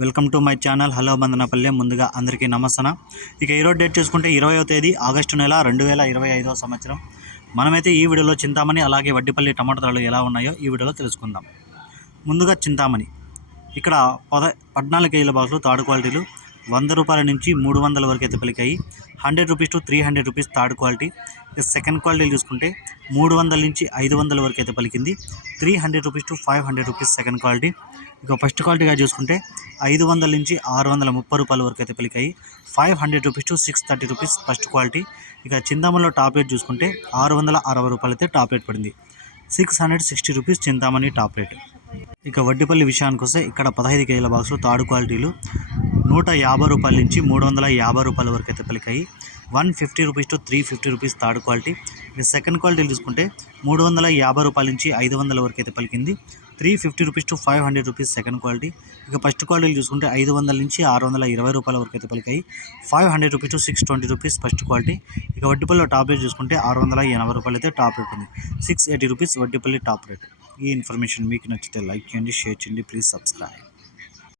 Welcome to my channel. Hello Bandanapalle ముందుగా అందరికీ నమస్తన. ఇక ఈరోజు డేట్ చూసుకుంటే ఇరవయో తేదీ ఆగస్టు నెల రెండు వేల ఇరవై ఐదో సంవత్సరం. మనమైతే ఈ వీడియోలో చింతామణి అలాగే వడ్డిపల్లి టమాటా ధరలు ఎలా ఉన్నాయో ఈ వీడియోలో తెలుసుకుందాం. ముందుగా చింతామణి. ఇక్కడ పద పద్నాలుగు కేజీల బాక్సులు థర్డ్ క్వాలిటీలు వంద రూపాయల నుంచి మూడు వందల వరకు అయితే పలికాయి. Hundred rupees to three hundred rupees third quality. ఇక సెకండ్ క్వాలిటీ చూసుకుంటే మూడు వందల నుంచి ఐదు వందల వరకు అయితే పలికింది. Three hundred rupees to five hundred rupees second quality. ఇక ఫస్ట్ క్వాలిటీగా చూసుకుంటే ఐదు వందల నుంచి ఆరు వందల ముప్పై రూపాయల వరకు అయితే పలికాయి. Five hundred rupees to six thirty rupees first quality. ఇక చింతామణిలో టాప్ రేట్ చూసుకుంటే ఆరు వందల అరవై రూపాయలు అయితే టాప్ రేట్ పడింది. Six hundred sixty rupees Chintamani top rate. ఇక వడ్డిపల్లి విషయానికి వస్తే ఇక్కడ పదహైదు కేజీల బాక్సులు థర్డ్ క్వాలిటీలు. నూట యాభై రూపాయల నుంచి మూడు వందల యాభై రూపాయల వరకు అయితే పలికాయి. One fifty rupees to three fifty rupees third quality. ఇక సెకండ్ క్వాలిటీలు చూసుకుంటే మూడు వందల యాభై రూపాయల నుంచి ఐదు వందల వరకు అయితే పలికింది. Three fifty rupees to five hundred rupees second quality. ఇక ఫస్ట్ క్వాలిటీలు చూసుకుంటే ఐదు వందల నుంచి ఆరు వందల ఇరవై రూపాయల వరకు అయితే పలికాయి. Five hundred rupees to six twenty rupees first quality. ఇక వడ్డీపల్లిలో టాప్ రేట్ చూసుకుంటే ఆరు వందల ఎనభై రూపాయలు అయితే టాప్ రేట్ ఉంది. Six eighty rupees Vaddipalli top rate. ఈ ఇన్ఫర్మేషన్ మీకు నచ్చితే లైక్ చేయండి షేర్ చేయండి ప్లీజ్ సబ్స్క్రైబ్.